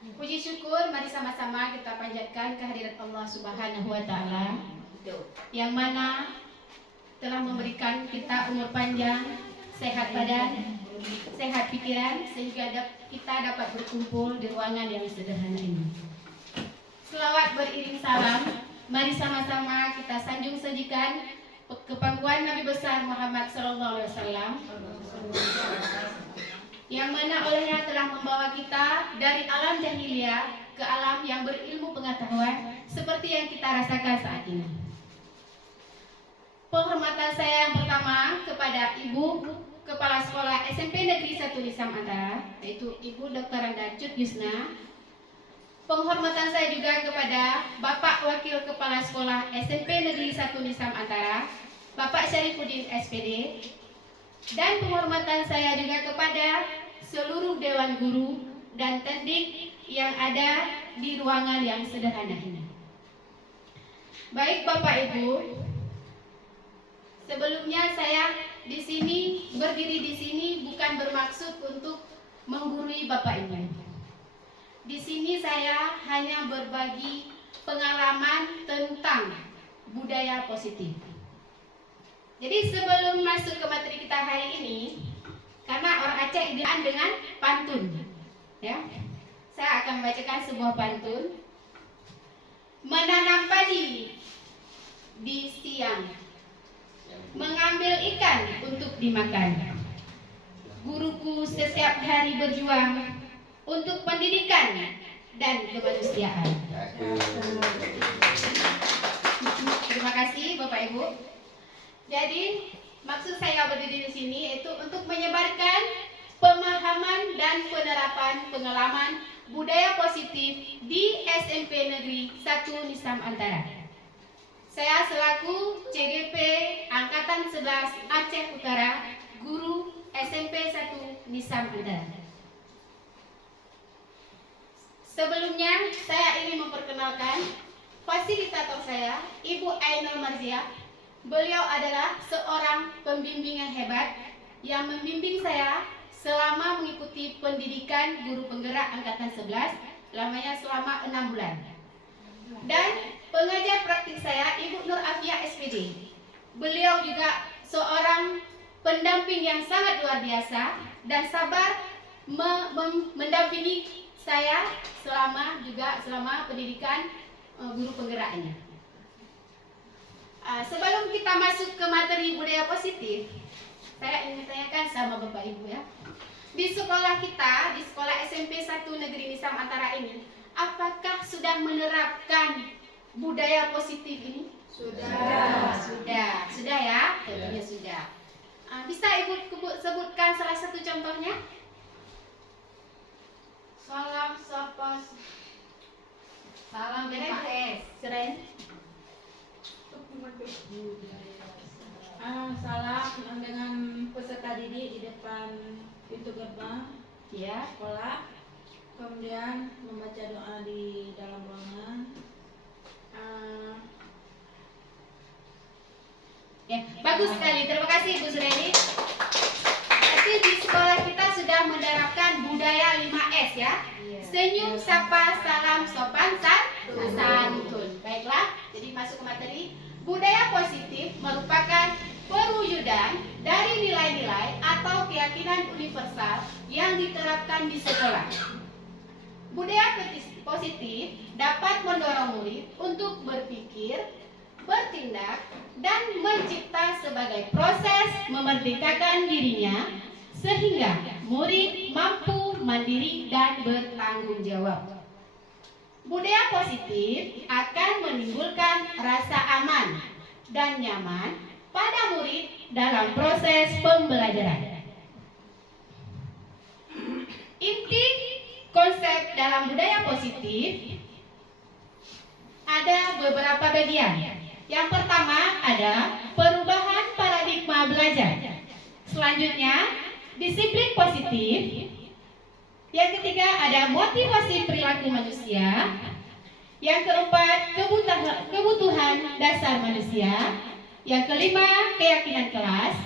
Puji syukur mari sama-sama kita panjatkan kehadirat Allah Subhanahu wa taala yang mana telah memberikan kita umur panjang, sehat badan, sehat pikiran sehingga kita dapat berkumpul di ruangan yang sederhana ini. Selawat beriring salam, mari sama-sama kita sanjung sajikan kepangkuan Nabi besar Muhammad sallallahu alaihi wasallam yang mana olehnya telah membawa kita dari alam jahiliyah ke alam yang berilmu pengetahuan seperti yang kita rasakan saat ini. Penghormatan saya yang pertama kepada Ibu Kepala Sekolah SMP Negeri 1 Nisam Antara, yaitu Ibu Dr. Randa Cut Yusna. Penghormatan saya juga kepada Bapak Wakil Kepala Sekolah SMP Negeri 1 Nisam Antara, Bapak Syarifuddin SPD. Dan penghormatan saya juga kepada seluruh Dewan Guru dan Tendik yang ada di ruangan yang sederhana ini. Baik Bapak Ibu, sebelumnya saya berdiri di sini bukan bermaksud untuk menggurui Bapak Ibu. Di sini saya hanya berbagi pengalaman tentang budaya positif. Jadi sebelum masuk ke materi kita hari ini, karena orang Aceh identik dengan pantun, ya, saya akan membacakan sebuah pantun. Menanam padi di siang, mengambil ikan untuk dimakan. Guruku setiap hari berjuang untuk pendidikan dan kemanusiaan. Terima kasih Bapak Ibu. Jadi maksud saya berdiri di sini yaitu untuk menyebarkan pemahaman dan penerapan pengalaman budaya positif di SMP Negeri 1 Nisam Antara. Saya selaku CGP Angkatan 11 Aceh Utara, guru SMP 1 Nisam Antara. Sebelumnya saya ingin memperkenalkan fasilitator saya, Ibu Ainul Marziah. Beliau adalah seorang pembimbing yang hebat yang membimbing saya selama mengikuti pendidikan guru penggerak Angkatan 11 lamanya selama 6 bulan. Dan pengajar praktik saya Ibu Nur Afia SPD. Beliau juga seorang pendamping yang sangat luar biasa dan sabar mendampingi saya selama pendidikan guru penggeraknya. Sebelum kita masuk ke materi budaya positif, saya ingin tanyakan sama Bapak Ibu ya. Di sekolah kita, di sekolah SMP 1 Negeri Nisam Antara ini, apakah sudah menerapkan budaya positif ini? Sudah ya, tentunya sudah. Bisa Ibu sebutkan salah satu contohnya? Salam sapa, salam BPS. Seren. Salam dengan peserta didik di depan pintu gerbang sekolah. Kemudian membaca doa di dalam ruangan. Ya, bagus sekali. Terima kasih Bu Sureni. Berarti di sekolah kita sudah menerapkan budaya 5S ya. Senyum, sapa, salam, sopan, santun. Baiklah, jadi masuk ke materi. Budaya positif merupakan perwujudan dari nilai-nilai atau keyakinan universal yang diterapkan di sekolah. Budaya positif dapat mendorong murid untuk berpikir, bertindak, dan mencipta sebagai proses memerdekakan dirinya sehingga murid mampu mandiri dan bertanggung jawab. Budaya positif akan menimbulkan rasa aman dan nyaman pada murid dalam proses pembelajaran. Inti konsep dalam budaya positif ada beberapa bagian. Yang pertama ada perubahan paradigma belajar. Selanjutnya, disiplin positif. Yang ketiga ada motivasi perilaku manusia. Yang keempat kebutuhan dasar manusia. Yang kelima keyakinan kelas.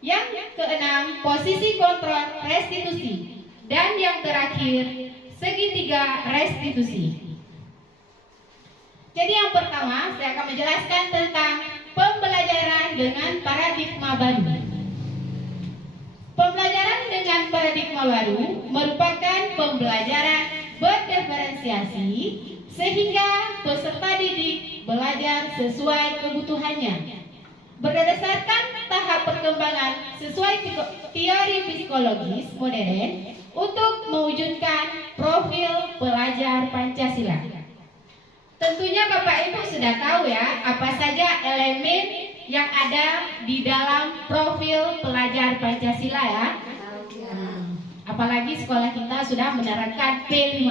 Yang keenam posisi kontrol restitusi. Dan yang terakhir segitiga restitusi. Jadi yang pertama saya akan menjelaskan tentang pembelajaran dengan paradigma baru. Pembelajaran dengan paradigma baru merupakan pembelajaran berdiferensiasi sehingga peserta didik belajar sesuai kebutuhannya berdasarkan tahap perkembangan sesuai teori psikologis modern untuk mewujudkan profil pelajar Pancasila. Tentunya Bapak Ibu sudah tahu ya apa saja elemen yang ada di dalam profil pelajar Pancasila ya. Apalagi sekolah kita sudah menerapkan P5.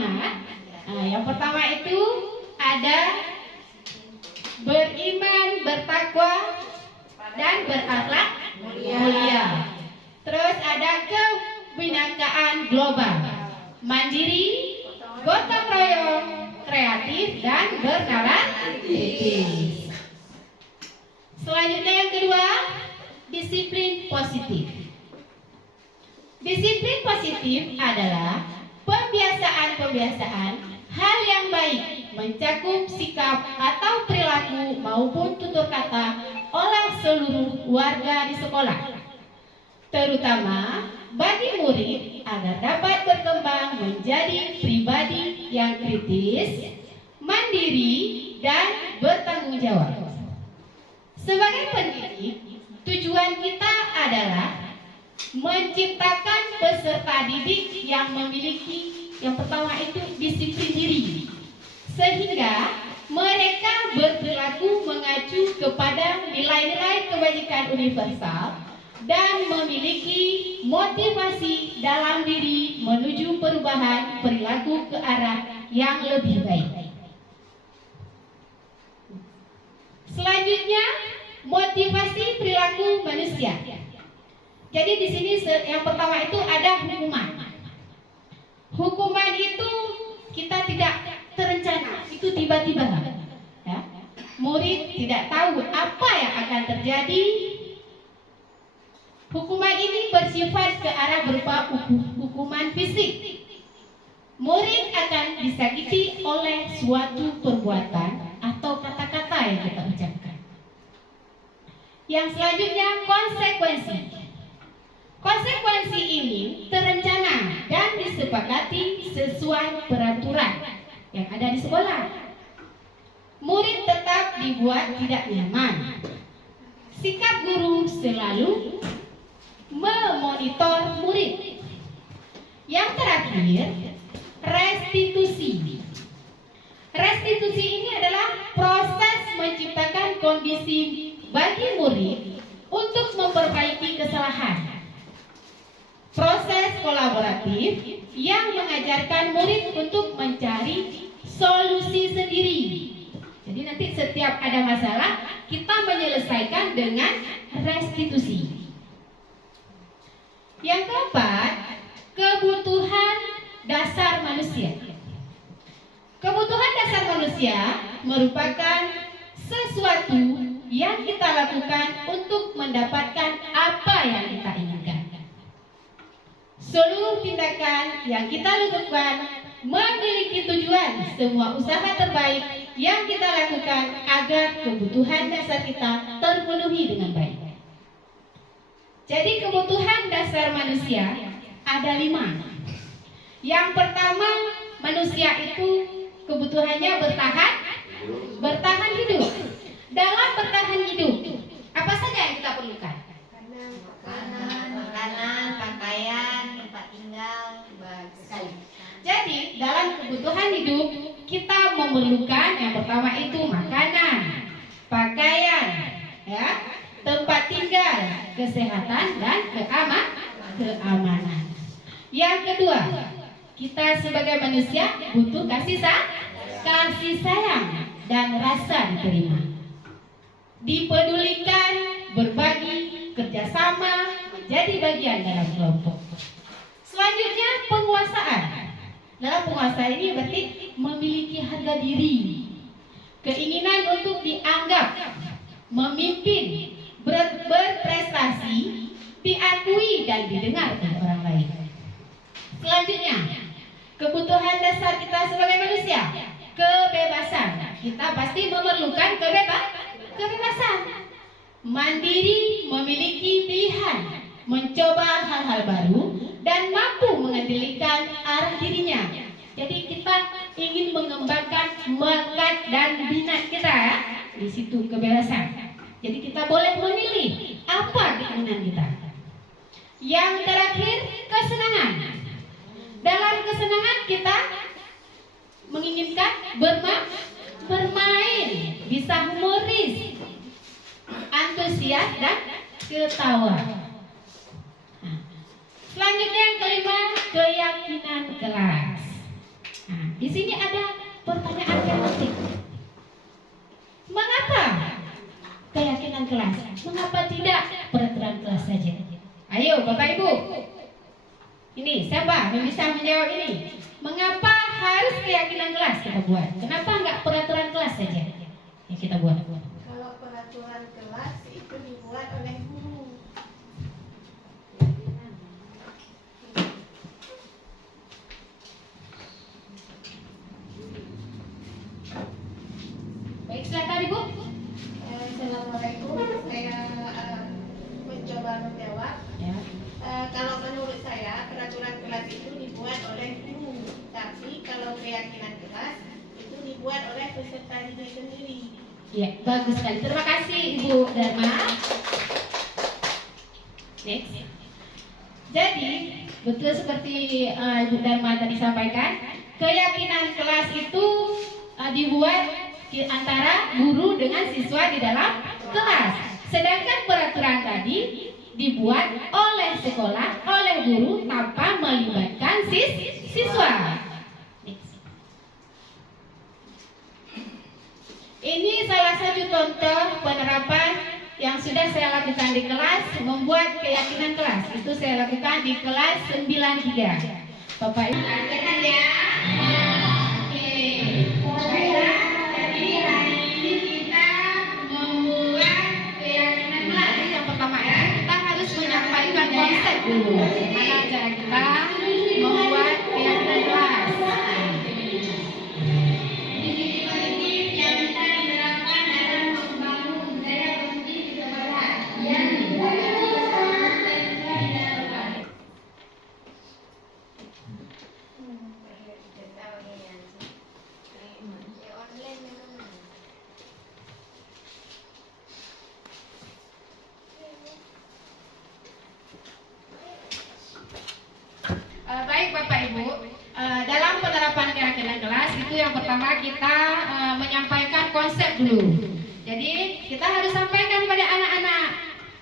Yang pertama itu ada beriman, bertakwa, dan berakhlak mulia. Terus ada kebinekaan global, mandiri, gotong royong, kreatif, dan berkarakteristik. Selanjutnya yang kedua, disiplin positif. Disiplin positif adalah pembiasaan-pembiasaan hal yang baik mencakup sikap atau perilaku maupun tutur kata oleh seluruh warga di sekolah, terutama bagi murid agar dapat berkembang menjadi pribadi yang kritis, mandiri, dan bertanggung jawab. Sebagai pendidik, tujuan kita adalah menciptakan peserta didik yang memiliki yang pertama itu disiplin diri, sehingga mereka berperilaku mengacu kepada nilai-nilai kebajikan universal dan memiliki motivasi dalam diri menuju perubahan perilaku ke arah yang lebih baik. Selanjutnya, motivasi perilaku manusia. Jadi di sini yang pertama itu ada hukuman. Hukuman itu kita tidak terencana, itu tiba-tiba. Ya. Murid tidak tahu apa yang akan terjadi. Hukuman ini bersifat ke arah berupa hukuman fisik. Murid akan disakiti oleh suatu perbuatan atau kata-kata yang kita ucapkan. Yang selanjutnya konsekuensi. Konsekuensi ini terencana dan disepakati sesuai peraturan yang ada di sekolah. Murid tetap dibuat tidak nyaman. Sikap guru selalu memonitor murid. Yang terakhir, restitusi. Restitusi ini adalah proses menciptakan kondisi bagi murid untuk memperbaiki kesalahan. Proses kolaboratif yang mengajarkan murid untuk mencari solusi sendiri. Jadi nanti setiap ada masalah kita menyelesaikan dengan restitusi. Yang keempat, kebutuhan dasar manusia. Kebutuhan dasar manusia merupakan sesuatu yang kita lakukan untuk mendapatkan apa yang kita inginkan. Seluruh tindakan yang kita lakukan memiliki tujuan semua usaha terbaik yang kita lakukan agar kebutuhan dasar kita terpenuhi dengan baik. Jadi kebutuhan dasar manusia ada 5. Yang pertama, manusia itu kebutuhannya bertahan hidup. Dalam bertahan hidup, apa saja yang kita perlukan? Makanan, pakaian, tempat tinggal, sekali. Jadi dalam kebutuhan hidup kita memerlukan yang pertama itu makanan, pakaian, ya, tempat tinggal, kesehatan, dan keamanan. Yang kedua, kita sebagai manusia butuh kasih sayang dan rasa diterima, dipedulikan, berbagi, kerjasama, menjadi bagian dalam kelompok. Selanjutnya penguasaan. Dalam penguasaan ini berarti memiliki harga diri, keinginan untuk dianggap, memimpin, berprestasi, diakui dan didengar oleh orang lain. Selanjutnya, kebutuhan kita pasti memerlukan kebebasan. Mandiri, memiliki pilihan, mencoba hal-hal baru, dan mampu mengendalikan arah dirinya. Jadi kita ingin mengembangkan bakat dan minat kita ya. Di situ kebebasan. Jadi kita boleh memilih apa keinginan kita. Yang terakhir, kesenangan. Dalam kesenangan kita menginginkan bermain, bisa humoris, antusias dan ketawa. Selanjutnya yang kelima, keyakinan kelas. Nah, di sini ada pertanyaan yang penting. Mengapa keyakinan kelas? Mengapa tidak peraturan kelas saja? Ayo Bapak Ibu, ini siapa yang bisa menjawab ini? Mengapa harus keyakinan kelas kita buat? Kenapa enggak peraturan kelas saja yang kita buat? Kalau peraturan kelas itu dibuat oleh guru. Baik, silakan Ibu. Assalamualaikum, saya mencoba menjawab. Ya. Kalau menurut saya peraturan kelas itu dibuat oleh guru, tapi kalau keyakinan kelas itu dibuat oleh peserta didik sendiri. Ya, bagus sekali. Terima kasih Ibu Dharma. Next. Jadi, betul seperti Ibu Dharma tadi sampaikan, keyakinan kelas itu dibuat antara guru dengan siswa di dalam kelas. Sedangkan peraturan tadi dibuat oleh sekolah, oleh guru tanpa melibatkan siswa. Ini salah satu contoh penerapan yang sudah saya lakukan di kelas, membuat keyakinan kelas. Itu saya lakukan di kelas 93. Bapak Ibu, perhatikan ya. Oke. Baiklah, jadi hari ini kita membuat keyakinan kelas. Yang pertama ya, kita harus menyampaikan konsep dulu. Bagaimana cara kita membuat keyakinan kelas. Baik Bapak Ibu, dalam penerapan keyakinan kelas itu yang pertama kita menyampaikan konsep dulu. Jadi kita harus sampaikan pada anak-anak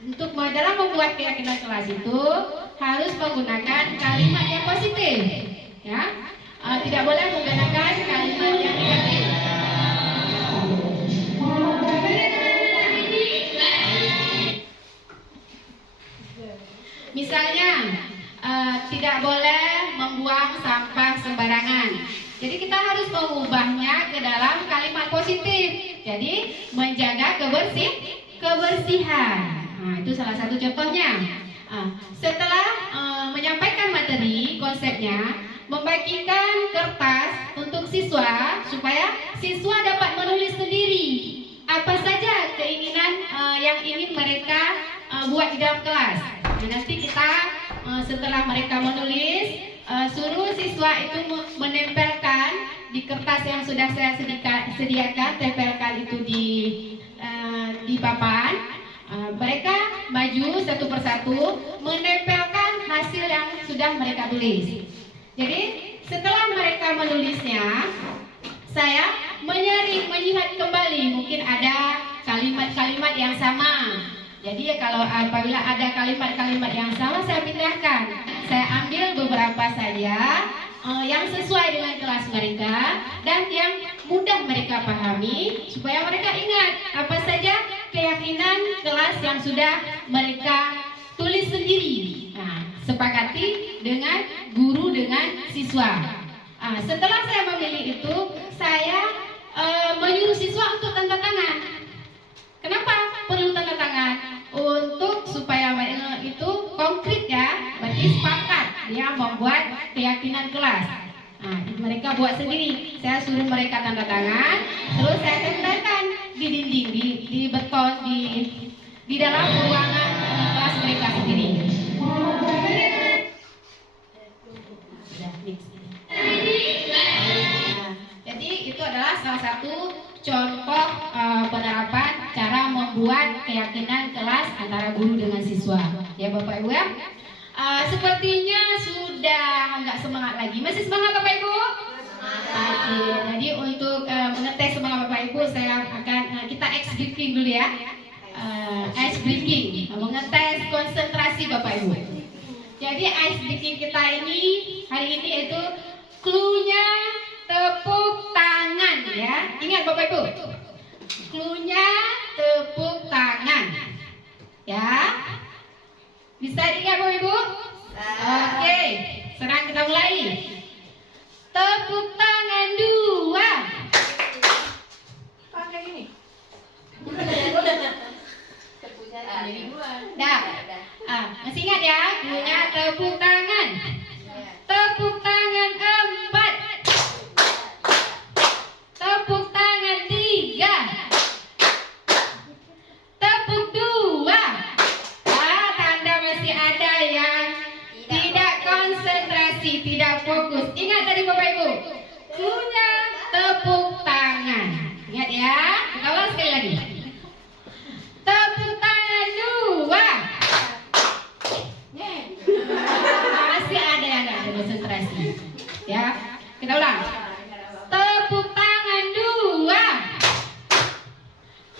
untuk dalam membuat keyakinan kelas itu harus menggunakan kalimat yang positif, ya, tidak boleh menggunakan kalimat yang negatif. Misalnya tidak boleh membuang sampah sembarangan. Jadi kita harus mengubahnya ke dalam kalimat positif. Jadi menjaga kebersihan. Nah, itu salah satu contohnya. Setelah menyampaikan materi konsepnya, membagikan kertas untuk siswa supaya siswa dapat menulis sendiri apa saja keinginan yang ingin mereka buat di dalam kelas. Nah, nanti kita setelah mereka menulis, suruh siswa itu menempelkan di kertas yang sudah saya sediakan, tempelkan itu di papan. Mereka maju satu persatu menempelkan hasil yang sudah mereka tulis. Jadi setelah mereka menulisnya, saya melihat kembali, mungkin ada kalimat-kalimat yang sama. Jadi kalau apabila ada kalimat-kalimat yang sama, saya pindahkan. Saya ambil beberapa saja yang sesuai dengan kelas mereka dan yang mudah mereka pahami, supaya mereka ingat apa saja keyakinan kelas yang sudah mereka tulis sendiri. Nah, sepakati dengan guru dengan siswa. Setelah saya memilih itu, saya menyuruh siswa untuk tanda tangan. Kenapa perlu tanda tangan? Untuk supaya itu konkret ya, berarti sepakat dia membuat keyakinan kelas. Nah, mereka mereka buat sendiri. Saya suruh mereka tanda tangan, terus saya tempelkan di dinding, di beton, di dalam ruangan kelas mereka sendiri. Nah, jadi itu adalah salah satu contoh penerapan cara membuat keyakinan kelas antara guru dengan siswa. Ya Bapak Ibu ya. Sepertinya sudah nggak semangat lagi. Masih semangat Bapak Ibu? Oke, jadi untuk mengetes semangat Bapak Ibu, saya akan kita ice breaking dulu ya. Ice breaking, mengetes konsentrasi Bapak Ibu. Jadi ice breaking kita ini hari ini itu clue-nya tepuk tangan ya. Ingat Bapak Ibu, clue-nya tepuk tangan ya. Bisa diingat Bapak Ibu? Oke, sekarang kita mulai. Tepuk tangan 2. Pakai gini. Dah. Masih ingat ya? Punya tepuk tangan. Tepuk tangan 4. Tepuk tangan 3. Tepuk 2. Tanda masih ada yang tidak konsentrasi, tidak fokus. Ingat tadi Bapak Ibu, punya tepuk tangan. Ingat ya, kita ulang sekali lagi. Tepuk tangan 2. Masih ada yang nggak ada konsentrasi. Ya, kita ulang. Tepuk tangan 2.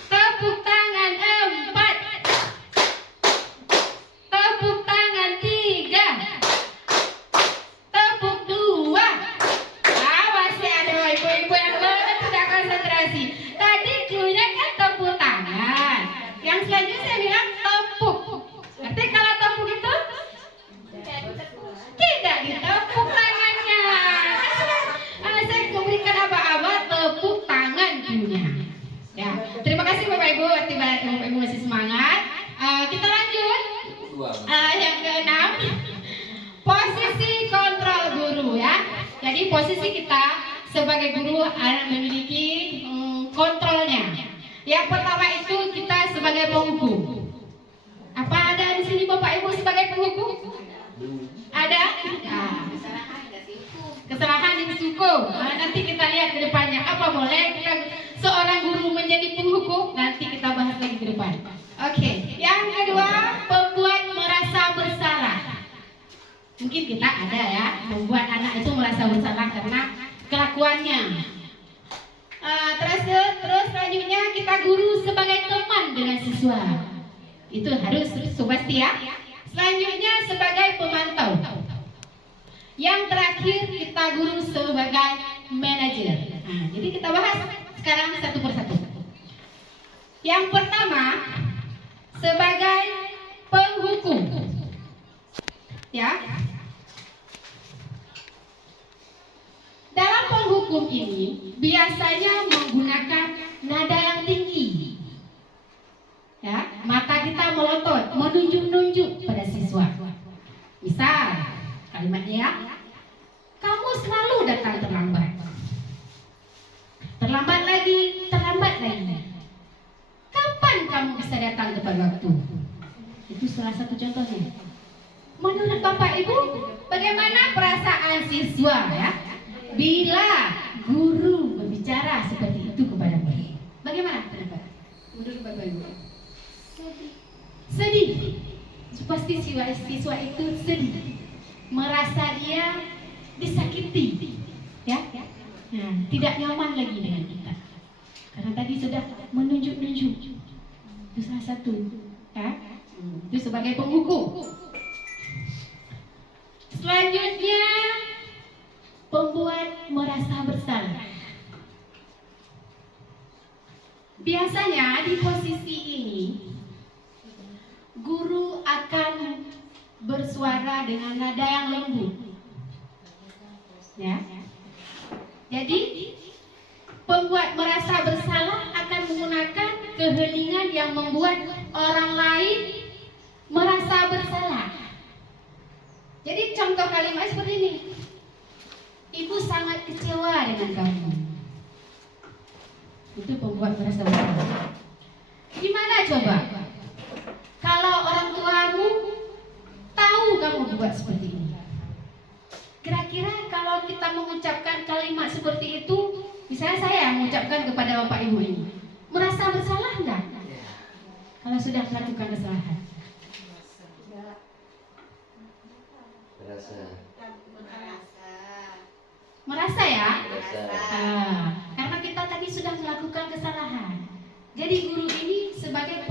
Tepuk tangan 4. Tepuk tangan 3. Tepuk 2. Masih ada ibu-ibu yang tidak konsentrasi. Tadi cluenya kan tepuk tangan. Yang selanjutnya saya bilang tepuk. Berarti kalau tepuk itu tidak ditepuk tangannya. Saya memberikan aba-aba tepuk tangan cluenya. Ya, terima kasih Bapak Ibu. Bapak Ibu masih semangat. Kita lanjut. Yang keenam, posisi kontrol guru ya. Jadi posisi kita sebagai guru memiliki kontrolnya. Yang pertama itu kita sebagai penghukum. Apa ada di sini Bapak Ibu sebagai penghukum? Ada? Kesalahan dihukum. Nanti kita lihat ke depannya. Apa boleh kita seorang guru menjadi penghukum? Nanti kita bahas lagi ke depan. Oke. Yang kedua, pembuat merasa bersalah. Mungkin kita ada ya, membuat anak itu merasa bersalah karena kelakuannya. Terus selanjutnya kita guru sebagai teman dengan siswa. Itu harus pasti ya. Selanjutnya sebagai pemantau. Yang terakhir kita guru sebagai manajer. Jadi kita bahas sekarang satu persatu. Yang pertama sebagai penghukum. Ya. Dalam penghukum ini biasanya menggunakan nada yang tinggi. Ya, mata kita melotot, menunjuk-nunjuk pada siswa. Misal, kalimatnya ya, kamu selalu datang terlambat. Terlambat lagi, terlambat lagi. Kapan kamu bisa datang tepat waktu? Itu salah satu contohnya. Menurut Bapak Ibu, bagaimana perasaan siswa ya? Bila guru berbicara seperti itu kepada mereka, bagaimana pendapat? Menurut Bapak Ibu? Sedih. Pasti siswa itu sedih, merasa dia disakiti, ya, nah, tidak nyaman lagi dengan kita, karena tadi sudah menunjuk-nunjuk. Itu salah satu, ya. Itu sebagai penghukum. Selanjutnya pembuat merasa bersalah. Biasanya di posisi ini guru akan bersuara dengan nada yang lembut. Ya. Jadi pembuat merasa bersalah akan menggunakan keheningan yang membuat orang lain merasa bersalah. Jadi contoh kalimat seperti ini. Ibu sangat kecewa dengan kamu. Itu pembuat merasa bersalah. Gimana coba? Kalau orang tuamu tahu kamu buat seperti ini. Kira-kira kalau kita mengucapkan kalimat seperti itu, misalnya saya mengucapkan kepada Bapak Ibu ini, merasa bersalah enggak? Kalau sudah melakukan kesalahan. Merasa ya? Karena kita tadi sudah melakukan kesalahan. Jadi guru ini sebagai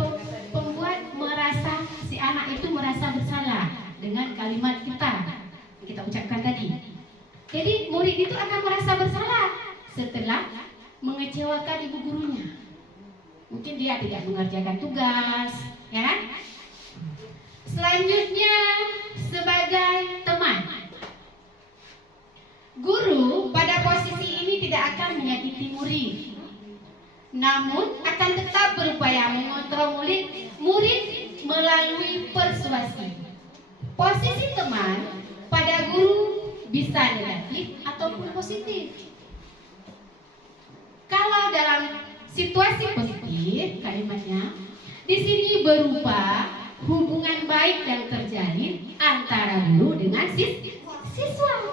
pembuat merasa si anak itu merasa bersalah dengan kalimat kita ucapkan tadi. Jadi murid itu akan merasa bersalah setelah mengecewakan ibu gurunya. Mungkin dia tidak mengerjakan tugas, ya kan? Selanjutnya sebagai teman. Guru pada posisi ini tidak akan menyakiti murid, namun akan tetap berupaya mengontrol murid melalui persuasi. Posisi teman pada guru bisa negatif ataupun positif. Kalau dalam situasi positif, kalimatnya di sini berupa hubungan baik yang terjalin antara guru dengan siswa.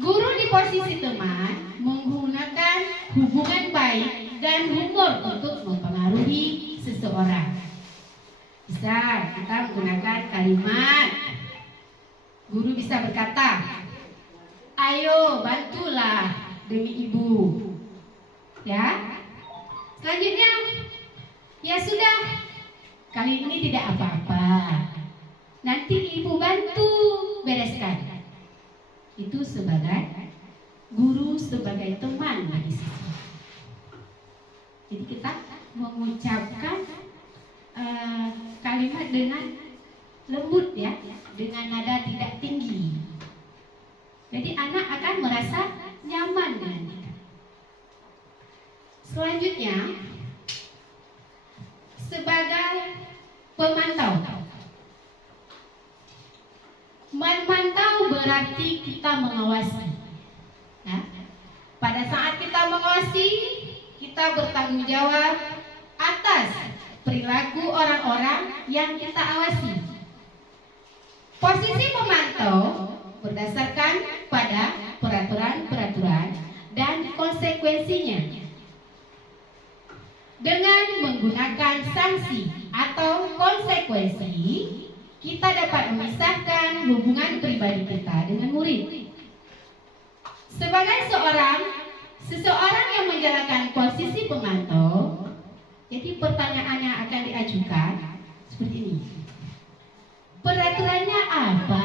Guru di posisi teman menggunakan hubungan baik dan humor untuk mempengaruhi seseorang. Bisa kita menggunakan kalimat. Guru bisa berkata, ayo bantulah demi ibu. Ya. Selanjutnya, ya sudah, kali ini tidak apa-apa. Nanti ibu bantu bereskan. Itu sebagai guru, sebagai teman bagi siswa. Jadi kita mengucapkan kalimat dengan lembut ya, dengan nada tidak tinggi. Jadi anak akan merasa nyaman dengan kita. Selanjutnya sebagai pemantau. Memantau berarti kita mengawasi. Ya. Pada saat kita mengawasi, kita bertanggung jawab atas perilaku orang-orang yang kita awasi. Posisi pemantau berdasarkan pada peraturan-peraturan dan konsekuensinya. Dengan menggunakan sanksi atau konsekuensi, kita dapat memisahkan hubungan pribadi kita dengan murid. Sebagai seseorang yang menjalankan posisi pemantau, jadi pertanyaannya akan diajukan seperti ini. Peraturannya apa?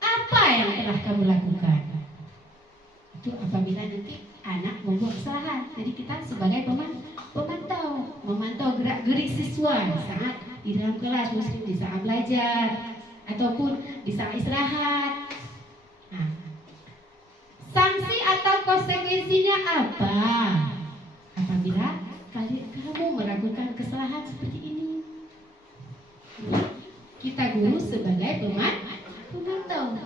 Apa yang telah kamu lakukan? Itu apabila nanti anak membuat kesalahan. Jadi kita sebagai pemantau, memantau gerak-gerik siswa saat di dalam kelas, mungkin di saat belajar ataupun di saat istirahat. Nah, sanksi atau konsekuensinya apa apabila kamu melakukan kesalahan seperti ini? Kita guru sebagai pemantau.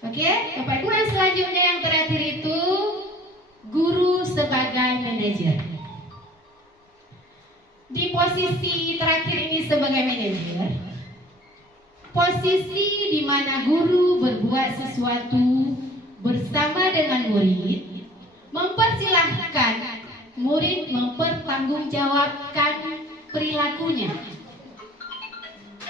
Oke, Bapak Ibu, yang selanjutnya yang terakhir itu guru sebagai manajer. Di posisi terakhir ini sebagai manajer, posisi di mana guru berbuat sesuatu bersama dengan murid, mempersilahkan murid mempertanggungjawabkan perilakunya,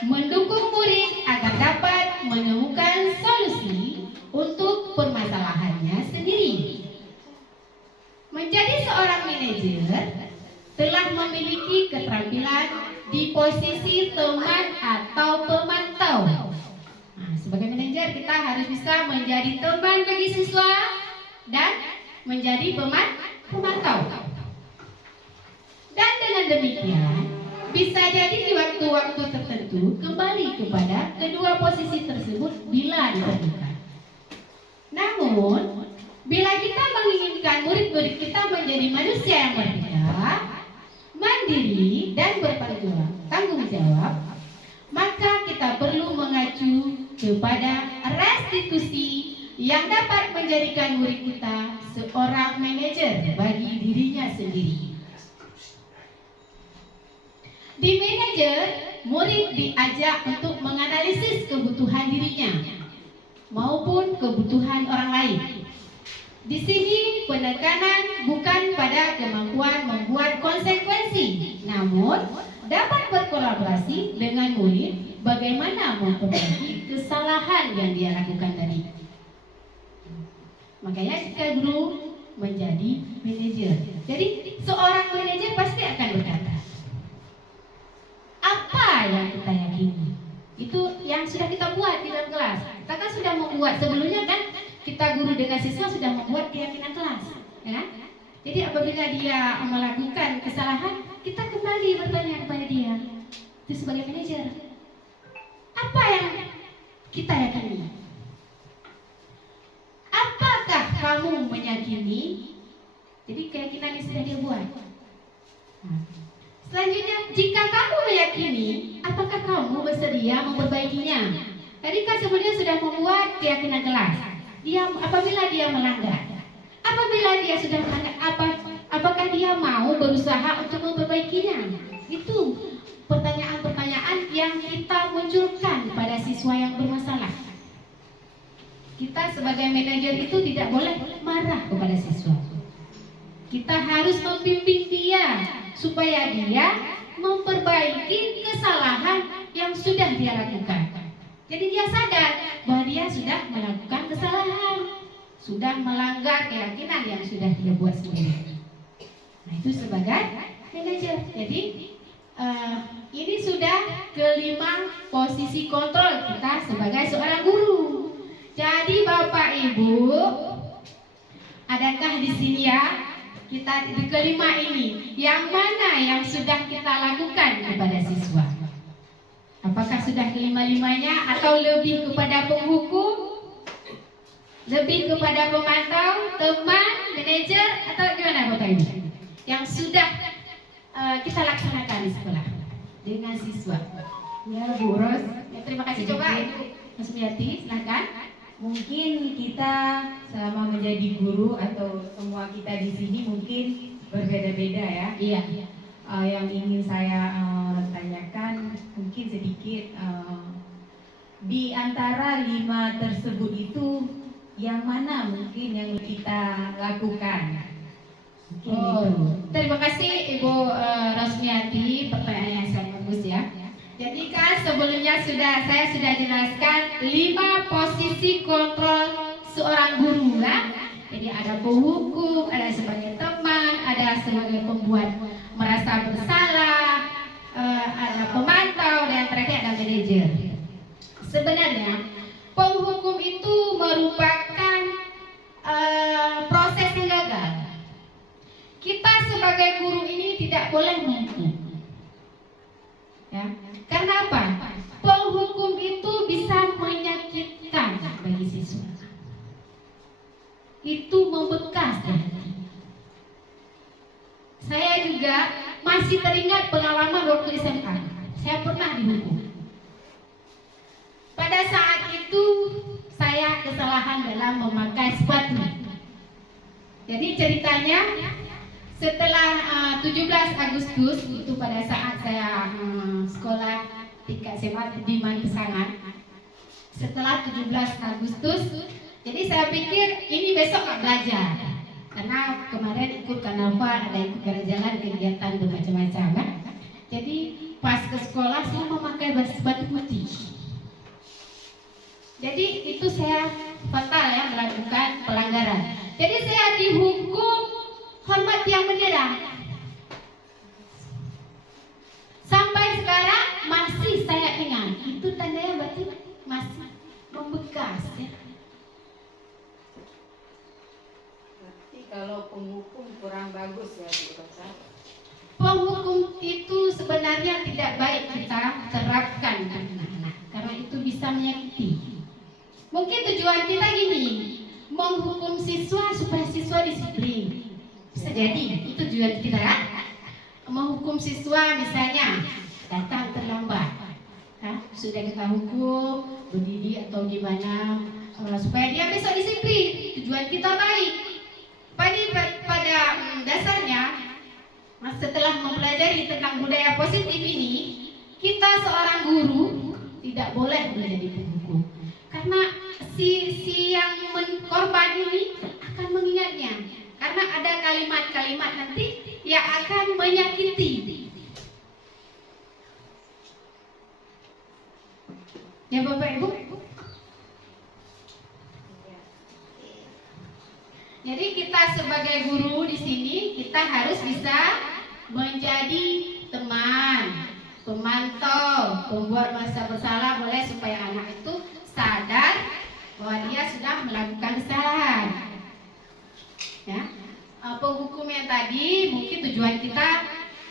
mendukung murid agar dapat menemukan solusi untuk permasalahannya sendiri. Menjadi seorang manajer telah memiliki keterampilan di posisi teman atau pemantau. Nah, sebagai manajer kita harus bisa menjadi teman bagi siswa dan menjadi pemantau. Dan dengan demikian bisa jadi di waktu-waktu tertentu kembali kepada kedua posisi tersebut bila diperlukan. Namun, bila kita menginginkan murid-murid kita menjadi manusia yang merdeka, mandiri dan bertanggung jawab, maka kita perlu kepada restitusi yang dapat menjadikan murid kita seorang manajer bagi dirinya sendiri. Di manajer, murid diajak untuk menganalisis kebutuhan dirinya maupun kebutuhan orang lain. Di sini penekanan bukan pada kemampuan membuat konsekuensi, namun dapat berkolaborasi dengan murid bagaimana memperbaiki kesalahan yang dia lakukan tadi. Makanya jika guru menjadi manajer, jadi seorang manajer pasti akan berkata, apa yang kita yakini itu yang sudah kita buat di dalam kelas. Kita kan sudah membuat sebelumnya kan, kita guru dengan siswa sudah membuat keyakinan kelas, ya kan? Jadi apabila dia melakukan kesalahan, kita kembali bertanya kepada dia, itu sebagai manajer, apa yang kita yakini? Apakah kamu meyakini? Jadi keyakinan yang sudah dia buat. Selanjutnya, jika kamu meyakini, apakah kamu bersedia memperbaikinya? Tadi kan sebelumnya sudah membuat keyakinan kelas. Apabila dia melanggar, apabila dia sudah melanggar, apakah dia mau berusaha untuk memperbaikinya? Itu pertanyaan-pertanyaan yang kita munculkan pada siswa yang bermasalah. Kita sebagai manajer itu tidak boleh marah kepada siswa. Kita harus membimbing dia supaya dia memperbaiki kesalahan yang sudah dia lakukan. Jadi dia sadar bahwa dia sudah melakukan kesalahan, sudah melanggar keyakinan yang sudah dia buat sendiri. Nah, itu sebagai manajer. Jadi ini sudah kelima posisi kontrol kita sebagai seorang guru. Jadi Bapak Ibu, adakah di sini ya kita di kelima ini yang mana yang sudah kita lakukan kepada siswa? Apakah sudah kelima-limanya atau lebih kepada penghukum, lebih kepada pemantau, teman, manajer, atau gimana Bapak Ibu? Yang sudah kita laksanakan di sekolah dengan siswa. Ya Bu Ros, ya, terima kasih. Coba Ibu Masmiati, silakan. Mungkin kita selama menjadi guru atau semua kita di sini mungkin berbeda-beda ya. Iya. Yang ingin saya tanyakan mungkin sedikit di antara 5 tersebut itu yang mana mungkin yang kita lakukan? Terima kasih Ibu Rosmiati, pertanyaan yang sangat bagus ya. Jadi kan sebelumnya saya sudah jelaskan 5 posisi kontrol seorang guru ya. Jadi ada penghukum, ada sebagai teman, ada sebagai pembuat merasa bersalah, ada pemantau, dan terakhir ada manajer. Sebenarnya penghukum itu merupakan proses yang gagal. Kita sebagai guru ini tidak boleh menghukum, ya. Karena apa? Penghukum itu bisa menyakitkan bagi siswa. Itu membekas di hati. Saya juga masih teringat pengalaman waktu SMA. Saya pernah dihukum. Pada saat itu saya kesalahan dalam memakai sepatu. Jadi ceritanya setelah 17 Agustus itu pada saat saya sekolah tingkat SMA di Manpesangan. Setelah 17 Agustus, jadi saya pikir ini besok nggak belajar. Karena kemarin ikut karnaval, ada ikut jalan kegiatan bermacam-macam kan. Jadi pas ke sekolah saya memakai sepatu putih. Jadi itu saya fatal ya, melakukan pelanggaran. Jadi saya dihukum hormat yang bendera. Sampai sekarang masih saya ingat. Itu tandanya berarti masih membekas ya. Kalau penghukum kurang bagus ya Bu Rosa. Penghukum itu sebenarnya tidak baik kita terapkan ke anak-anak karena itu bisa menyakiti. Mungkin tujuan kita gini, menghukum siswa supaya siswa disiplin. Bisa jadi itu tujuan kita. Menghukum siswa misalnya datang terlambat. sudah kita hukum, mendidik atau gimana, supaya dia besok disiplin. Tujuan kita baik. Pada dasarnya, setelah mempelajari tentang budaya positif ini, kita seorang guru tidak boleh menjadi penghukum, karena si yang korban ini akan mengingatnya, karena ada kalimat-kalimat nanti yang akan menyakiti. Ya Bapak Ibu. Jadi kita sebagai guru di sini kita harus bisa menjadi teman, pemantau, pembuat merasa bersalah, boleh supaya anak itu sadar bahwa dia sudah melakukan kesalahan. Ya, penghukum yang tadi mungkin tujuan kita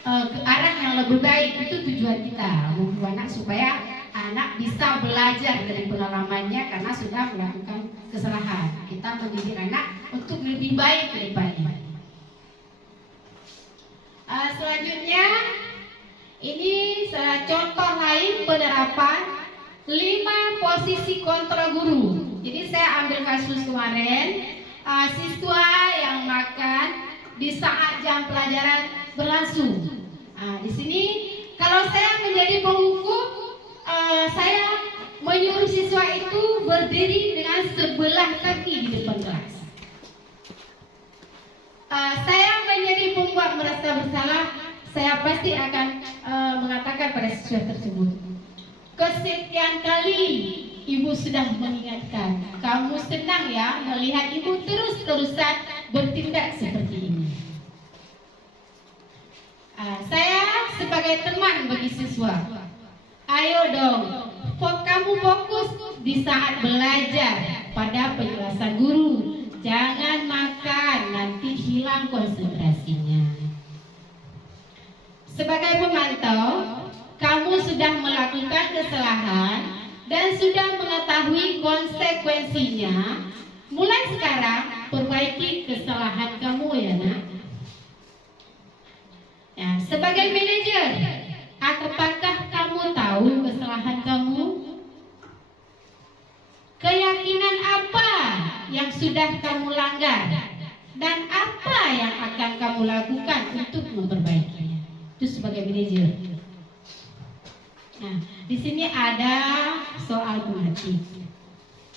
ke arah yang lebih baik, itu tujuan kita, menghukum anak supaya anak bisa belajar dari pengalamannya karena sudah melakukan kesalahan. Kita mendidik anak untuk lebih baik ke depannya. Selanjutnya, ini salah contoh lain penerapan 5 posisi kontrol guru. Jadi saya ambil kasus kemarin, siswa yang makan di saat jam pelajaran berlangsung. Di sini kalau saya menjadi penghukum, saya menyuruh siswa itu berdiri dengan sebelah kaki di depan kelas. Saya menjadi pembuat merasa bersalah, saya pasti akan mengatakan pada siswa tersebut, kesekian kali ibu sudah mengingatkan, kamu senang ya melihat ibu terus-terusan bertindak seperti ini. Saya sebagai teman bagi siswa, ayo dong, kamu fokus di saat belajar pada penjelasan guru. Jangan makan, nanti hilang konsentrasinya. Sebagai pemantau, kamu sudah melakukan kesalahan dan sudah mengetahui konsekuensinya. Mulai sekarang, perbaiki kesalahan kamu ya nak. Ya, sebagai manajer, apakah kamu tahu kesalahan kamu? Keyakinan apa yang sudah kamu langgar dan apa yang akan kamu lakukan untuk memperbaikinya? Itu sebagai manajer. Nah, di sini ada soal pematih.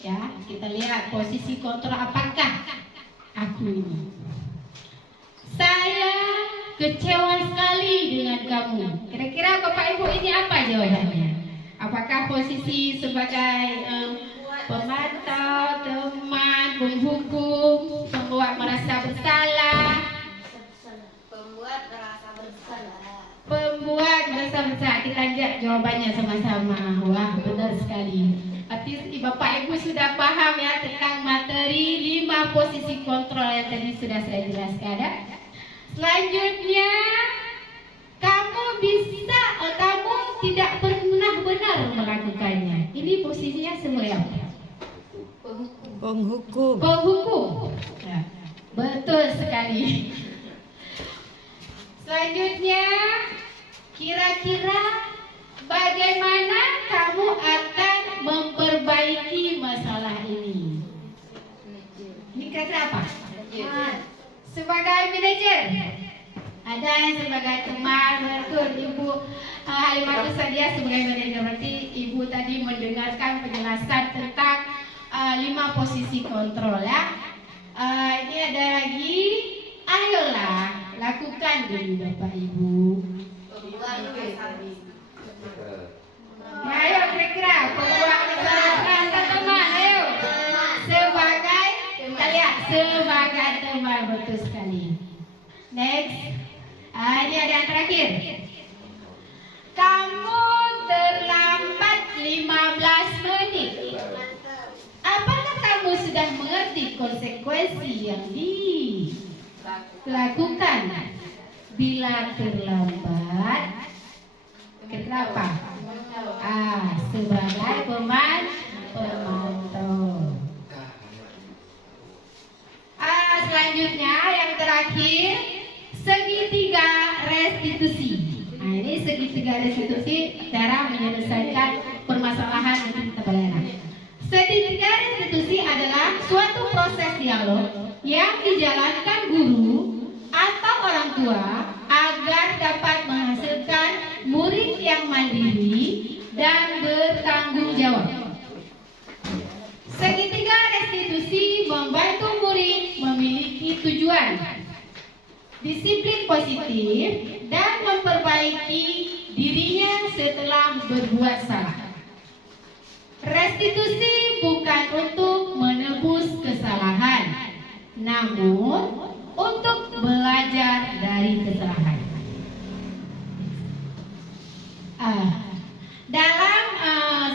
Ya, kita lihat posisi kontrol apakah aku ini. Saya kecewa sekali dengan kamu. Kira-kira Bapak Ibu ini apa jawabannya? Apakah posisi sebagai pemantau, teman, penghukum, pembuat merasa bersalah? Pembuat merasa bersalah. Pembuat merasa bersalah. Kita lihat jawabannya sama-sama. Wah, benar sekali. Arti Bapak Ibu sudah paham ya tentang materi 5 posisi kontrol yang tadi sudah saya jelaskan ya. Selanjutnya, kamu tidak pernah benar melakukannya. Ini posisinya sebagai apa? Penghukum. Penghukum. Ya, betul sekali. Selanjutnya, kira-kira bagaimana kamu akan memperbaiki masalah ini? Ini kira-kira apa? Sebagai manajer, ada yang sebagai teman, betul Ibu Halimah Sadia sebagai manajer. Berarti Ibu tadi mendengarkan penjelasan tentang 5 posisi kontrol ya. Ini ada lagi, ayolah lakukan dulu Bapak Ibu. Nah, ayo kira-kira pembuat kesalahan teman, ayo sebagai kita lihat sebagai teman, betul sekali. Next, ini ada yang terakhir. Kamu terlambat 15 menit. Apakah kamu sudah mengerti konsekuensi yang dilakukan bila terlambat? Kenapa? Sebagai pemantau. Selanjutnya yang terakhir, segitiga restitusi. Nah, ini segitiga restitusi cara menyelesaikan dijalankan guru atau orang tua agar dapat menghasilkan murid yang mandiri dan bertanggung jawab. Segitiga restitusi membantu murid memiliki tujuan, disiplin positif, dan memperbaiki dirinya setelah berbuat salah. Restitusi bukan untuk menebus kesalahan, namun untuk belajar dari kesalahan. Dalam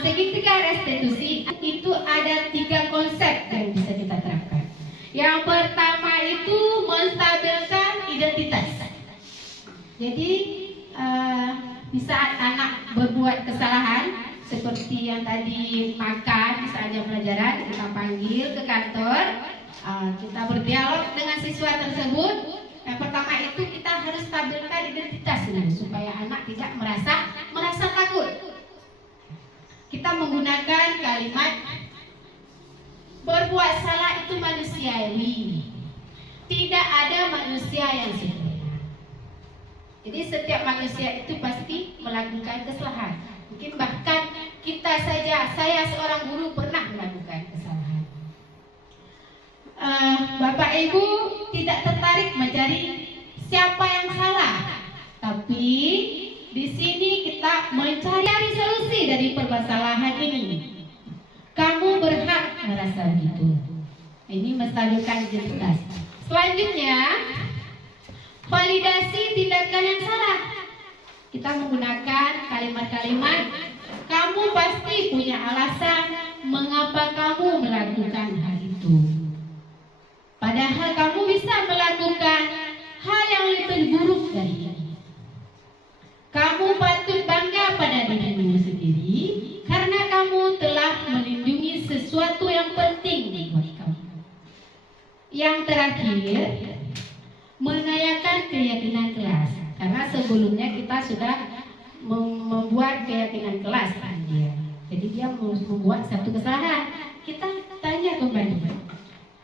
segitiga restitusi itu ada 3 konsep yang bisa kita terapkan. Yang pertama itu menstabilkan identitas. Jadi di saat anak berbuat kesalahan seperti yang tadi makan di saat jam pelajaran, kita panggil ke kantor, kita berdialog dengan siswa tersebut. Yang pertama itu kita harus stabilkan identitas dulu supaya anak tidak merasa takut. Kita menggunakan kalimat berbuat salah itu manusiawi. Tidak ada manusia yang sempurna. Jadi setiap manusia itu pasti melakukan kesalahan. Mungkin bahkan kita saja, saya seorang guru pernah melakukan kesalahan. Bapak Ibu tidak tertarik mencari siapa yang salah, tapi di sini kita mencari solusi dari permasalahan ini. Kamu berhak merasa begitu. Ini menstabilkan identitas. Selanjutnya, validasi tindakan yang salah. Kita menggunakan kalimat-kalimat, kamu pasti punya alasan mengapa kamu melakukan hal itu. Padahal kamu bisa melakukan hal yang lebih buruk dari ini. Kamu patut bangga pada dirimu sendiri karena kamu telah melindungi sesuatu yang penting buat kamu. Yang terakhir, menanyakan keyakinan kelas. Karena sebelumnya kita sudah membuat keyakinan kelas. Jadi dia membuat satu kesalahan. Kita tanya kembali,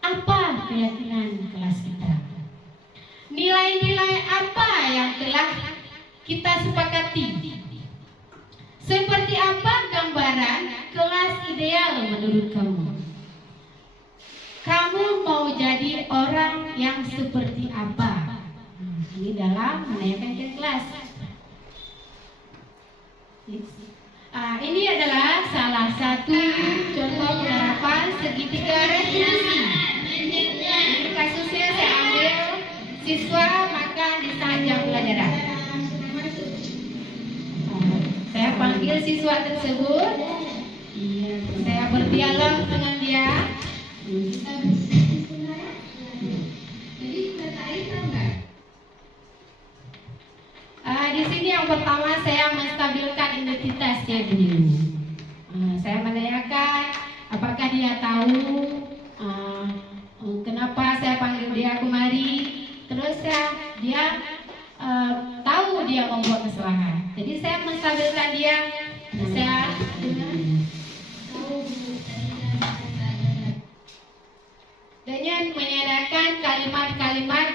apa keyakinan kelas kita? Nilai-nilai apa yang telah kita sepakati? Seperti apa gambaran kelas ideal menurut kamu? Kamu mau jadi orang yang seperti apa? Ini dalam menanyakan ke kelas. Ini adalah salah satu contoh penerapan segitiga restitusi. Ini kasusnya saya ambil siswa makan di saat jam pelajaran. Saya panggil siswa tersebut, saya berdialog dengan dia. Di sini yang pertama saya menstabilkan identitasnya dulu. Saya menanyakan apakah dia tahu kenapa saya panggil dia kemari. Terus dia tahu dia membuat kesalahan. Jadi saya menstabilkan dia. Saya dengan menyadarkan kalimat-kalimat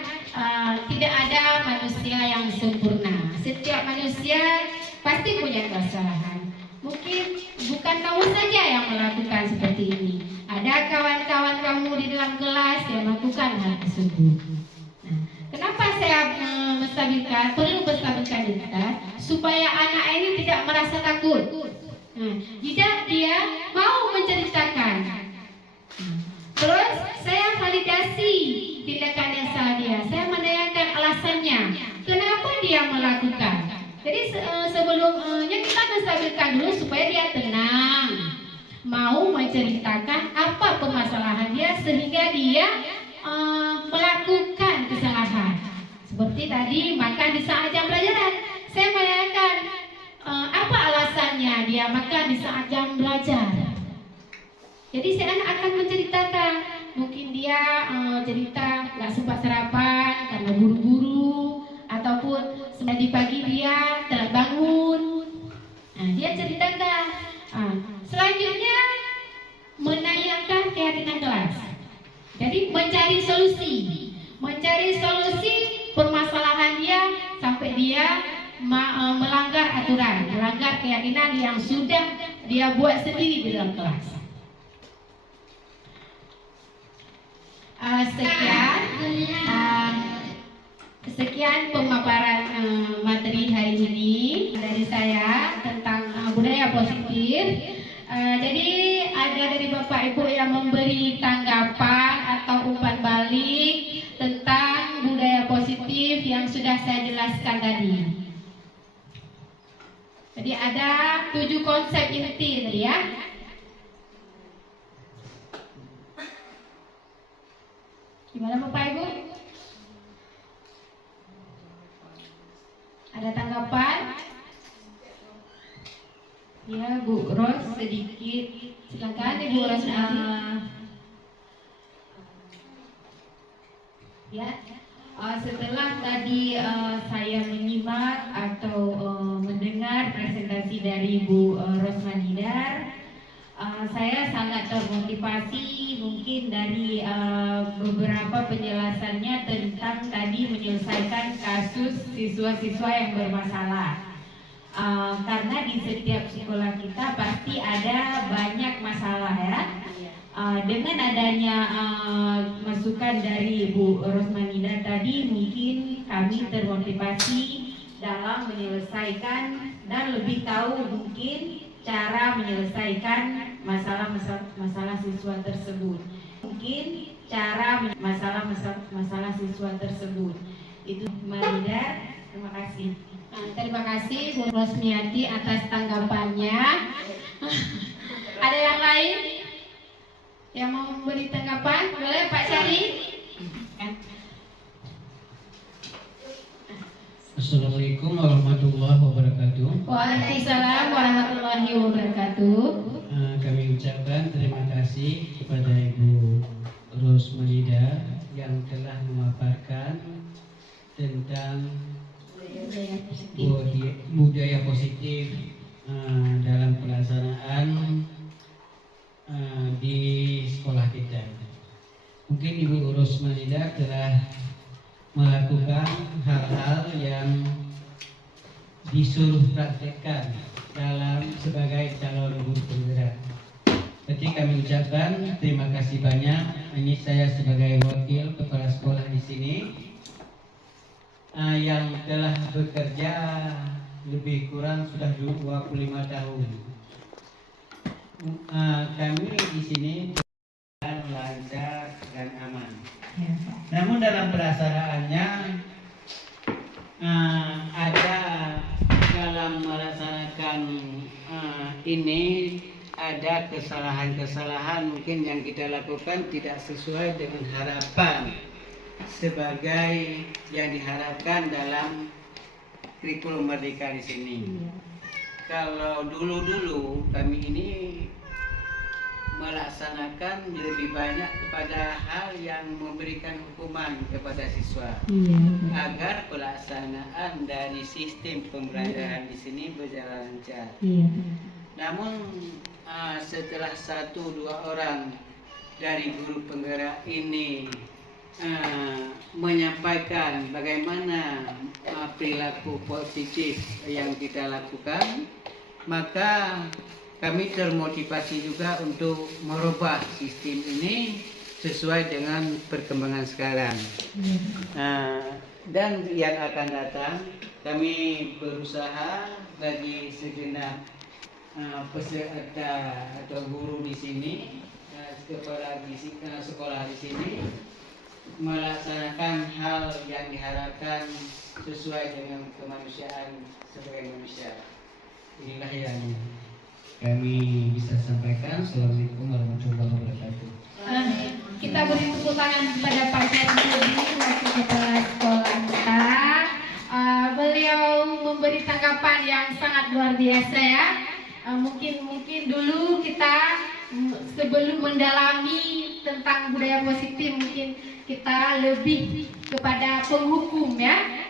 tidak ada manusia yang sempurna. Setiap manusia pasti punya kesalahan. Mungkin bukan kamu saja yang melakukan seperti ini. Ada kawan-kawan kamu di dalam kelas yang melakukan hal tersebut. Nah, kenapa saya perlu menstabilkan identitas? Supaya anak ini tidak merasa takut. Nah, tidak dia mau menceritakan. Terus saya validasi tindakan yang salah dia. Saya menanyakan alasannya, kenapa dia melakukan. Jadi sebelumnya kita menstabilkan dulu supaya dia tenang, mau menceritakan apa permasalahan dia sehingga dia melakukan kesalahan. Seperti tadi makan di saat jam pelajaran. Saya menanyakan apa alasannya dia makan di saat jam belajar. Jadi si anak akan menceritakan, mungkin dia cerita nggak sempat sarapan karena buru-buru, ataupun di pagi dia telah bangun. Nah, dia ceritakan. Selanjutnya menanyakan keyakinan kelas. Jadi mencari solusi. mencari solusi permasalahan dia sampai dia melanggar aturan, melanggar keyakinan yang sudah dia buat sendiri di dalam kelas. Sekian pemaparan materi hari ini dari saya tentang budaya positif. Jadi ada dari Bapak Ibu yang memberi tanggapan atau umpan balik tentang budaya positif yang sudah saya jelaskan tadi. Jadi ada 7 konsep inti tadi ya. Gimana Bapak Ibu? Ada tanggapan? Ya Bu Ros sedikit. Silakan Ibu Ros. Ya, setelah tadi saya menyimak atau mendengar presentasi dari Bu Rosmanidar, saya sangat termotivasi mungkin dari beberapa penjelasannya tentang tadi menyelesaikan kasus siswa-siswa yang bermasalah. Karena di setiap sekolah kita pasti ada banyak masalah ya. Dengan adanya masukan dari Bu Rosmanida tadi, mungkin kami termotivasi dalam menyelesaikan dan lebih tahu mungkin cara menyelesaikan masalah siswa tersebut. Mungkin cara masalah siswa tersebut. Itu Manida, terima kasih. Terima kasih Bu Rosmiati atas tanggapannya. Ada yang lain yang mau memberi tanggapan? Boleh Pak Syari? Assalamualaikum warahmatullahi wabarakatuh. Waalaikumsalam warahmatullahi wabarakatuh. Kami ucapkan terima kasih kepada Ibu Rosmanida yang telah memaparkan tentang budaya positif dalam pelaksanaan di sekolah kita. Mungkin Ibu Rosmanida telah melakukan hal-hal yang disuruh praktekkan dalam sebagai calon guru penggerak. Jadi kami ucapkan terima kasih banyak. Ini saya sebagai wakil kepala sekolah di sini yang telah bekerja lebih kurang sudah 25 tahun. Kami di sini lancar dan aman. Namun dalam pelaksanaannya ada dalam melaksanakan ini ada kesalahan-kesalahan mungkin yang kita lakukan tidak sesuai dengan harapan sebagai yang diharapkan dalam kurikulum Merdeka di sini. Kalau dulu kami ini melaksanakan lebih banyak kepada hal yang memberikan hukuman kepada siswa agar pelaksanaan dari sistem pembelajaran di sini berjalan lancar. Namun setelah 1-2 orang dari guru penggerak ini menyampaikan bagaimana perilaku positif yang kita lakukan, maka kami termotivasi juga untuk merubah sistem ini sesuai dengan perkembangan sekarang. Dan yang akan datang kami berusaha bagi segenap peserta atau guru di sini, kepala sekolah di sini melaksanakan hal yang diharapkan sesuai dengan kemanusiaan sebagai manusia. Inilah yang kami bisa sampaikan. Assalamualaikum warahmatullahi wabarakatuh. Kita beri tepuk tangan kepada Pak Syarifudin, wakil kepala sekolah kita. Beliau memberi tanggapan yang sangat luar biasa ya. Mungkin dulu kita sebelum mendalami tentang budaya positif mungkin kita lebih kepada penghukum ya.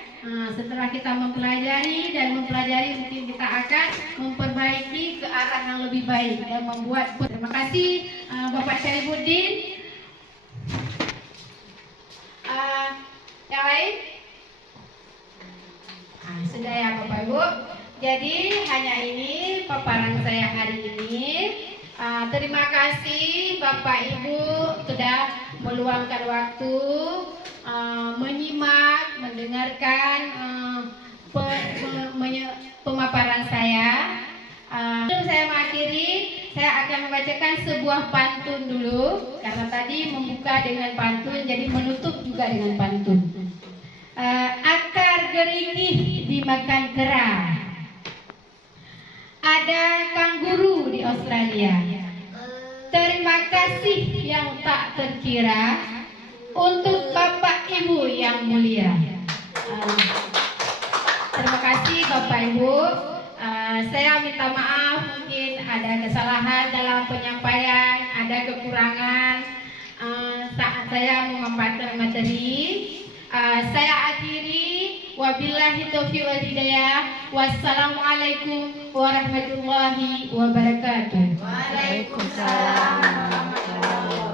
Setelah kita mempelajari mungkin kita akan memperbaiki ke arah yang lebih baik dan membuat. Terima kasih Bapak Syarifudin. Sudah ya Bapak Ibu. Jadi hanya ini paparan saya hari ini. Terima kasih Bapak Ibu sudah meluangkan waktu menyimak, mendengarkan pemaparan saya. Sebelum saya mengakhiri, saya akan membacakan sebuah pantun dulu. Karena tadi membuka dengan pantun, jadi menutup juga dengan pantun. Akar gerinih dimakan kera. Ada kanguru di Australia. Terima kasih yang tak terkira untuk Bapak Ibu yang mulia. Terima kasih Bapak Ibu. Saya minta maaf mungkin ada kesalahan dalam penyampaian, ada kekurangan saat saya memaparkan materi. Saya akhiri. Wabillahi taufiq wal hidayah. Wassalamualaikum warahmatullahi wabarakatuh. Waalaikumsalam warahmatullahi wabarakatuh.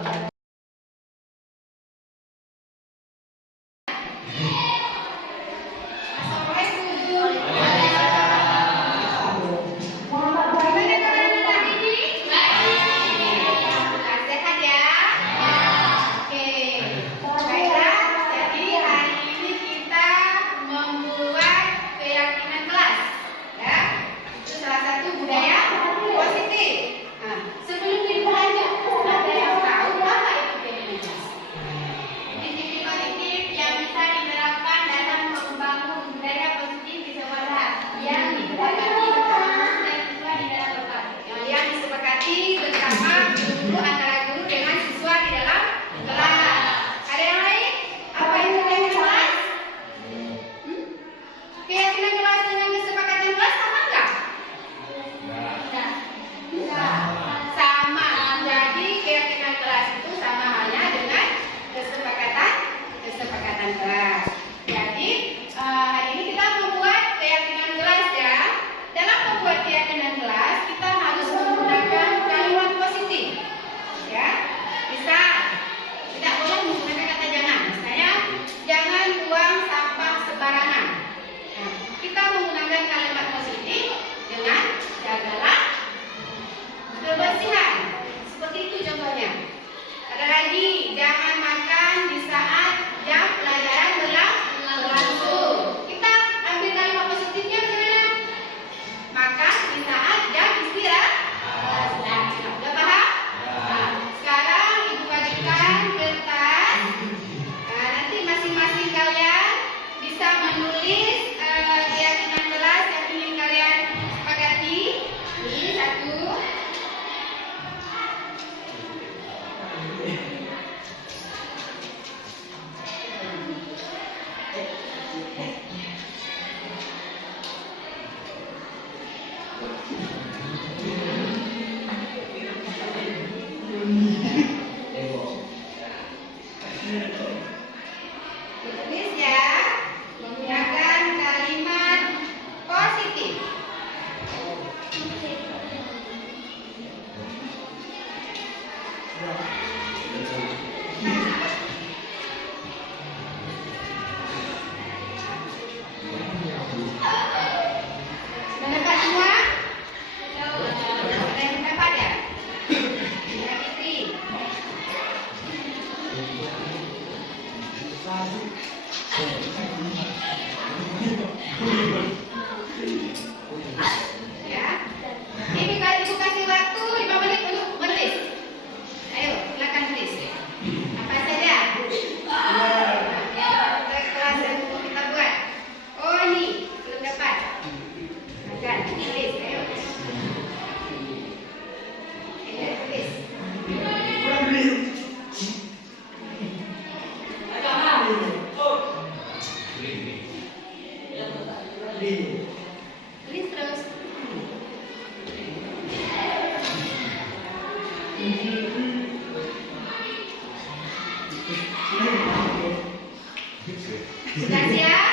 Sudah siap?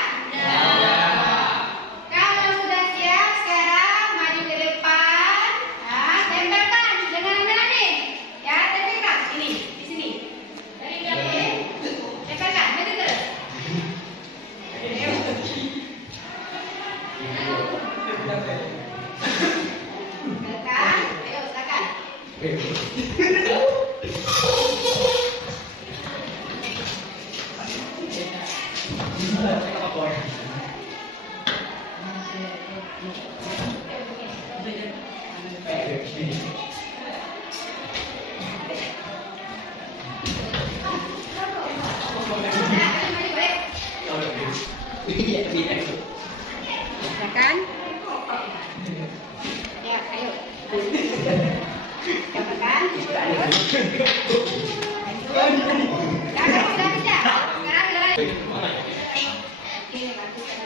Kalau sudah siap, sekarang maju ke depan. Tempelkan dengan rame-rame. Ya, tempelkan. Ini, di sini. Dari belakang. Tempelkan, maju terus. Ayo. Kakak sudah bisa. Sekarang gerak. Oke, bagus ya.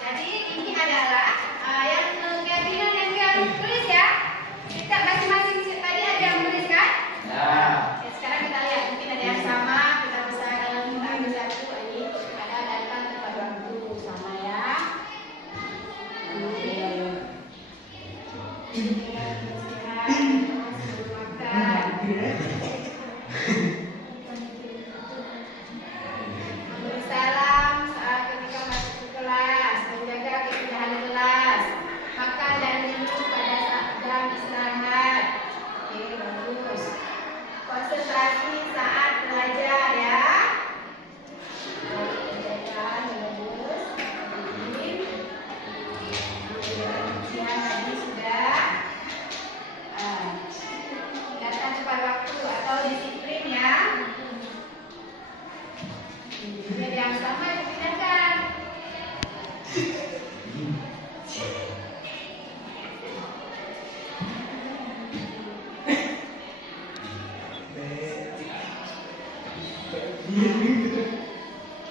Jadi ini adalah yang keyakinan yang dia tulis ya. Kita masing-masing tadi ada yang menulis kan? Ya. Sekarang kita lihat mungkin ada yang sama. Kita bisa dalam ambil satu ini ada datang tepat waktu sama ya. Memberi salam saat ketika masuk ke kelas, menjaga keindahan kelas, makan dan minum pada saat jam istirahat. Oke, bagus. Konsentrasi saat belajar ya. Bagus. Ujian tadi sudah. Datang tepat waktu atau disiplin ya. Jadi yang sama dipindahkan.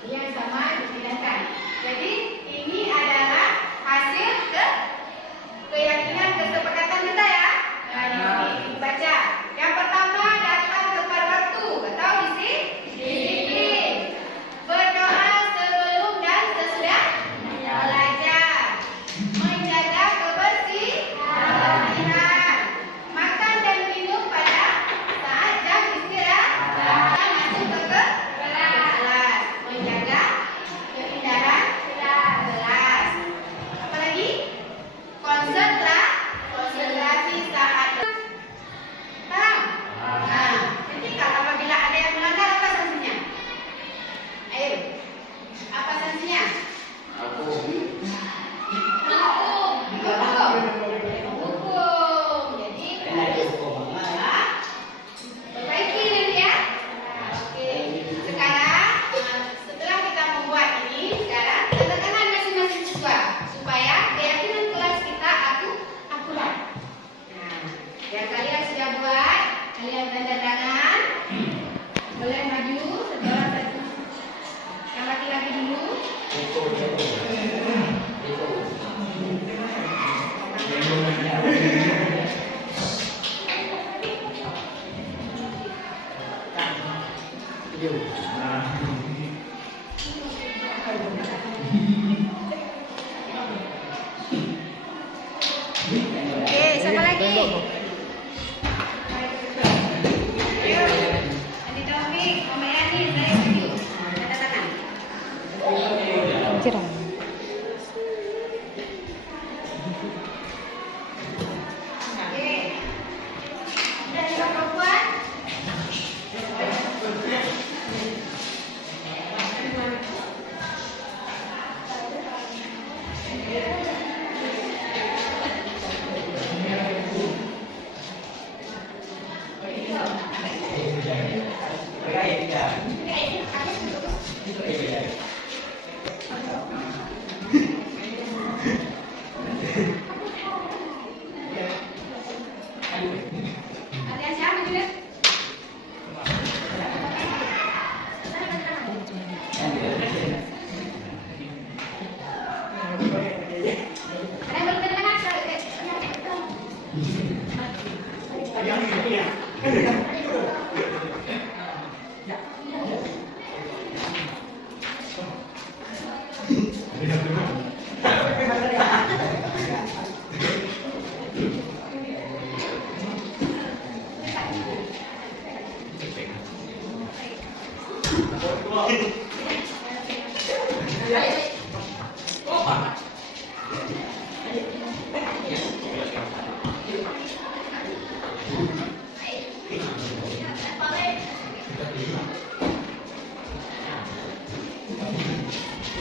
Yang sama dipindahkan. Jadi ini adalah hasil keyakinan kesepakatan kita ya. Nah, ini baca. Yang pertama datang tepat waktu atau disiplin. Berdoa sebelum dan sesudah belajar. Menjaga kebersihan. Makan dan minum pada saat jam istirahat. Masuk ke kelas. Menjaga keindahan kelas. Apalagi? Konsentrasi saat. Paham? Nah, ketika apabila ada yang melanggar apa sanksinya? Ayo, apa sanksinya? Hukum. Jadi harus perbaiki nanti ya. Oke. Sekarang setelah kita membuat ini, sekarang tanda tangan masing-masing siswa supaya keyakinan kelas kita akurat. Nah, yang kalian sudah buat, kalian tanda tangan. Boleh maju setelah satu. Yang laki-laki dulu. Oke, siapa lagi? Ayo, Adi Taufik, Mama Yani, saya setuju. Tanda tangan. Oke. Sudah siap perempuan?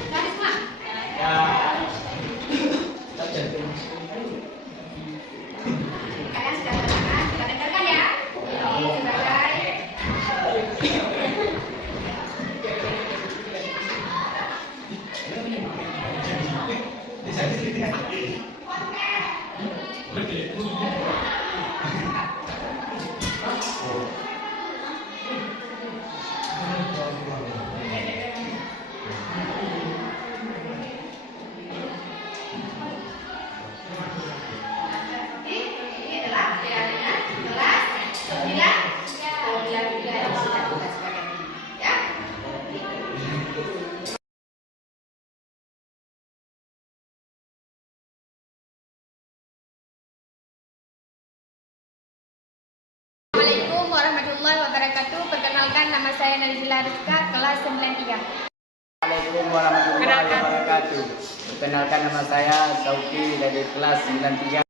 Karisma. Kalian sudah dengarkan? Sudah dengarkan ya? Sebagai ini adalah nilainya kelas 9 juga sudah tugas sebagai ini. Ya. Assalamualaikum warahmatullahi wabarakatuh. Perkenalkan, nama saya Nazila Rizka, kelas 93. Assalamualaikum warahmatullahi wabarakatuh. Perkenalkan, nama saya Sauki dari kelas 93.